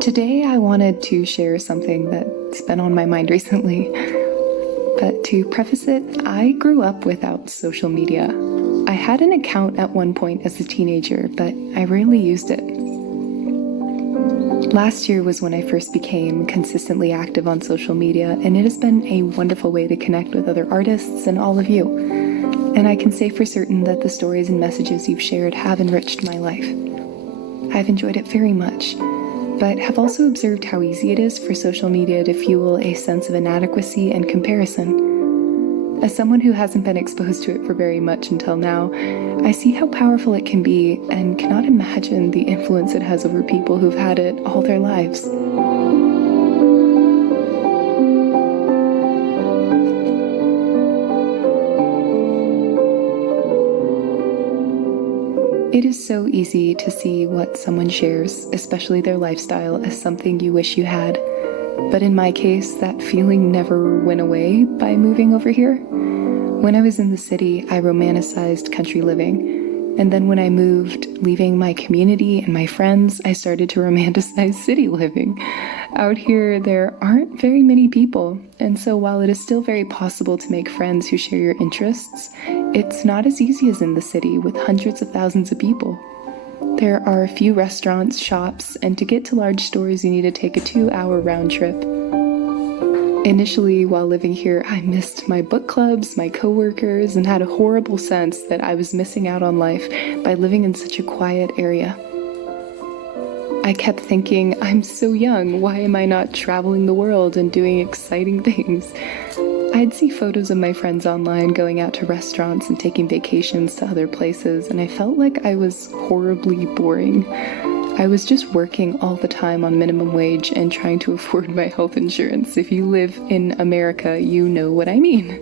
Today I wanted to share something that's been on my mind recently. But to preface it, I grew up without social media. I had an account at one point as a teenager, but I rarely used it. Last year was when I first became consistently active on social media, and it has been a wonderful way to connect with other artists and all of you. And I can say for certain that the stories and messages you've shared have enriched my life. I've enjoyed it very much, but have also observed how easy it is for social media to fuel a sense of inadequacy and comparison. As someone who hasn't been exposed to it for very much until now, I see how powerful it can be and cannot imagine the influence it has over people who've had it all their lives. It is so easy to see what someone shares, especially their lifestyle, as something you wish you had. But in my case, that feeling never went away by moving over here. When I was in the city, I romanticized country living. And then when I moved, leaving my community and my friends, I started to romanticize city living. Out here, there aren't very many people. And so while it is still very possible to make friends who share your interests, it's not as easy as in the city with hundreds of thousands of people. There are a few restaurants, shops, and to get to large stores, you need to take a 2-hour round trip. Initially, while living here, I missed my book clubs, my coworkers, and had a horrible sense that I was missing out on life by living in such a quiet area. I kept thinking, I'm so young, why am I not traveling the world and doing exciting things? I'd see photos of my friends online going out to restaurants and taking vacations to other places, and I felt like I was horribly boring. I was just working all the time on minimum wage and trying to afford my health insurance. If you live in America, you know what I mean.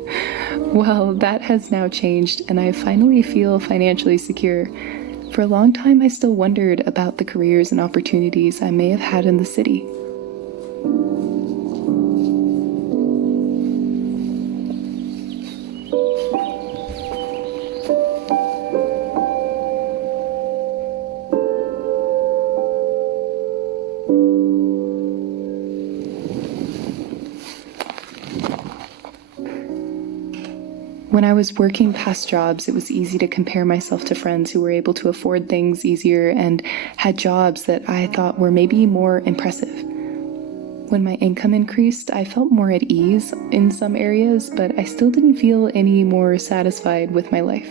Well, that has now changed, and I finally feel financially secure. For a long time, I still wondered about the careers and opportunities I may have had in the city. When I was working past jobs, it was easy to compare myself to friends who were able to afford things easier and had jobs that I thought were maybe more impressive. When my income increased, I felt more at ease in some areas, but I still didn't feel any more satisfied with my life.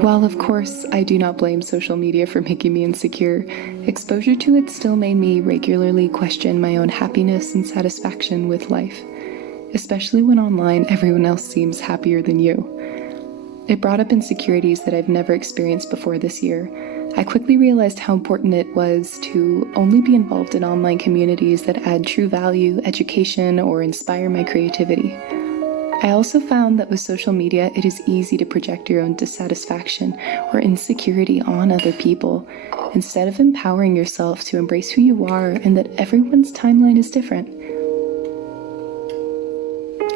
While of course I do not blame social media for making me insecure, exposure to it still made me regularly question my own happiness and satisfaction with life, especially when online everyone else seems happier than you. It brought up insecurities that I've never experienced before this year. I quickly realized how important it was to only be involved in online communities that add true value, education, or inspire my creativity. I also found that with social media, it is easy to project your own dissatisfaction or insecurity on other people, instead of empowering yourself to embrace who you are and that everyone's timeline is different.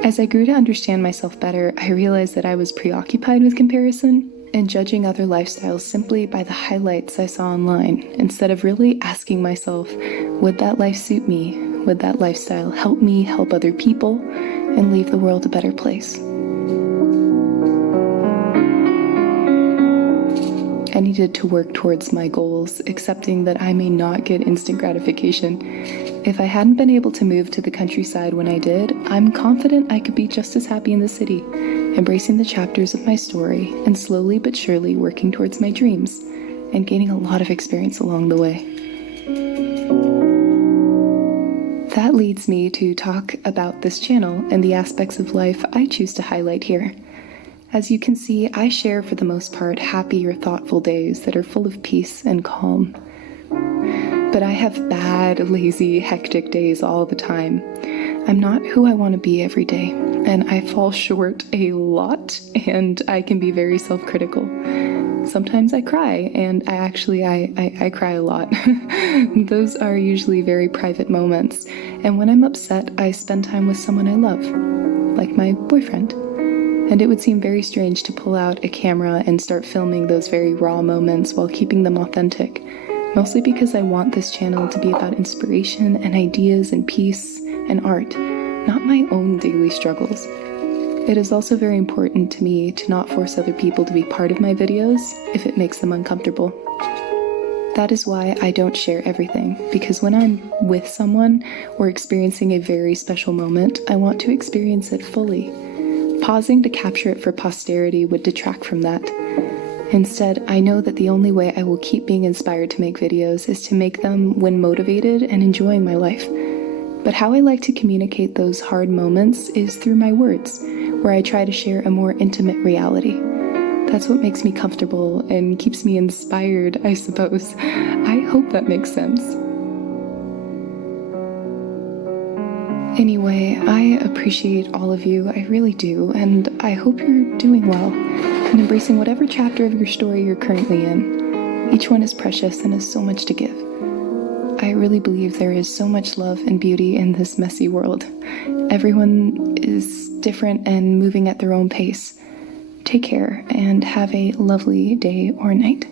As I grew to understand myself better, I realized that I was preoccupied with comparison and judging other lifestyles simply by the highlights I saw online, instead of really asking myself, would that life suit me? Would that lifestyle help me help other people and leave the world a better place? I needed to work towards my goals, accepting that I may not get instant gratification. If I hadn't been able to move to the countryside when I did, I'm confident I could be just as happy in the city, embracing the chapters of my story and slowly but surely working towards my dreams and gaining a lot of experience along the way. That leads me to talk about this channel and the aspects of life I choose to highlight here. As you can see, I share for the most part happy or thoughtful days that are full of peace and calm. But I have bad, lazy, hectic days all the time. I'm not who I want to be every day, and I fall short a lot, and I can be very self-critical. Sometimes I cry, and I cry a lot. Those are usually very private moments, and when I'm upset, I spend time with someone I love. like my boyfriend. And it would seem very strange to pull out a camera and start filming those very raw moments while keeping them authentic, mostly because I want this channel to be about inspiration and ideas and peace and art, not my own daily struggles. It is also very important to me to not force other people to be part of my videos if it makes them uncomfortable. That is why I don't share everything, because when I'm with someone or experiencing a very special moment, I want to experience it fully. Pausing to capture it for posterity would detract from that. Instead, I know that the only way I will keep being inspired to make videos is to make them when motivated and enjoying my life. But how I like to communicate those hard moments is through my words, where I try to share a more intimate reality. That's what makes me comfortable and keeps me inspired, I suppose. I hope that makes sense. Anyway, I appreciate all of you, I really do, and I hope you're doing well and embracing whatever chapter of your story you're currently in. Each one is precious and has so much to give. I really believe there is so much love and beauty in this messy world. Everyone is different and moving at their own pace. Take care and have a lovely day or night.